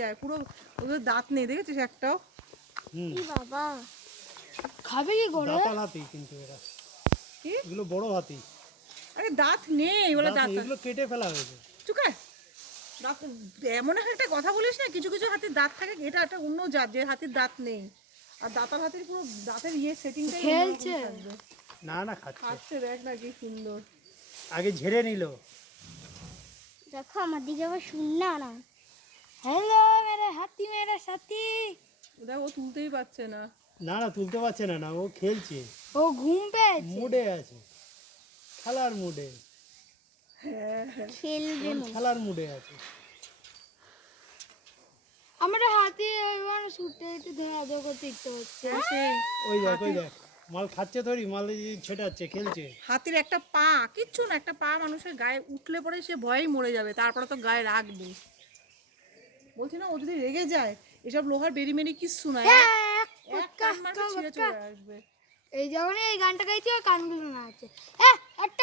যায় পুরো, ওদের দাঁত নেই দেখেছিস একটাও। বাবা খাবে কি করে? দাঁতাল হাতি কিন্তু এরা, এগুলো বড় হাতি। আরে দাঁত নেই বলে দাঁত, এগুলো কেটে ফেলা হয়েছে। চুকার এমন একটা কথা বলিস না, কিছু কিছু হাতির দাঁত থাকে, এটা একটা অন্য জাত যে হাতির দাঁত নেই। আর দাঁতাল হাতির পুরো দাঁতের সেটিংটাই খেলছে না না, খাচ্ছে দেখ না কি সুন্দর। আগে ঝেড়ে নিল। দেখো আমার দিকে আবার শুননা না। হ্যালো মেরে হাতি মেরে সাথী। দেখ ও তুলতেই পারছে না। না না, তুলতে পারছে না, ও খেলছে, ও ঘুম পেয়েছে, মুডে আছে, খেলার মুডে, খেলবে খেলার মুডে আছে। আমরা হাতি এবার ছুটে একটু ধরা করতে ইচ্ছে হচ্ছে। ওই দেখ মাল খাচ্ছে, ধরি মাল ছেটাচ্ছে, খেলছে। হাতির একটা পা কিচ্ছু না, একটা পা মানুষের গায়ে উঠলে পরে সে ভয়েই মরে যাবে, তারপরে তো গায়ে রাখবে। বলছি না, ও যদি রেগে যায় এসব লোহার বেরিমেরি কিচ্ছু না, এক কান মারবে ছিঁড়ে চলে আসবে। এই যখন এই গানটা গাইছি ওর কানগুলো না আছে। একটা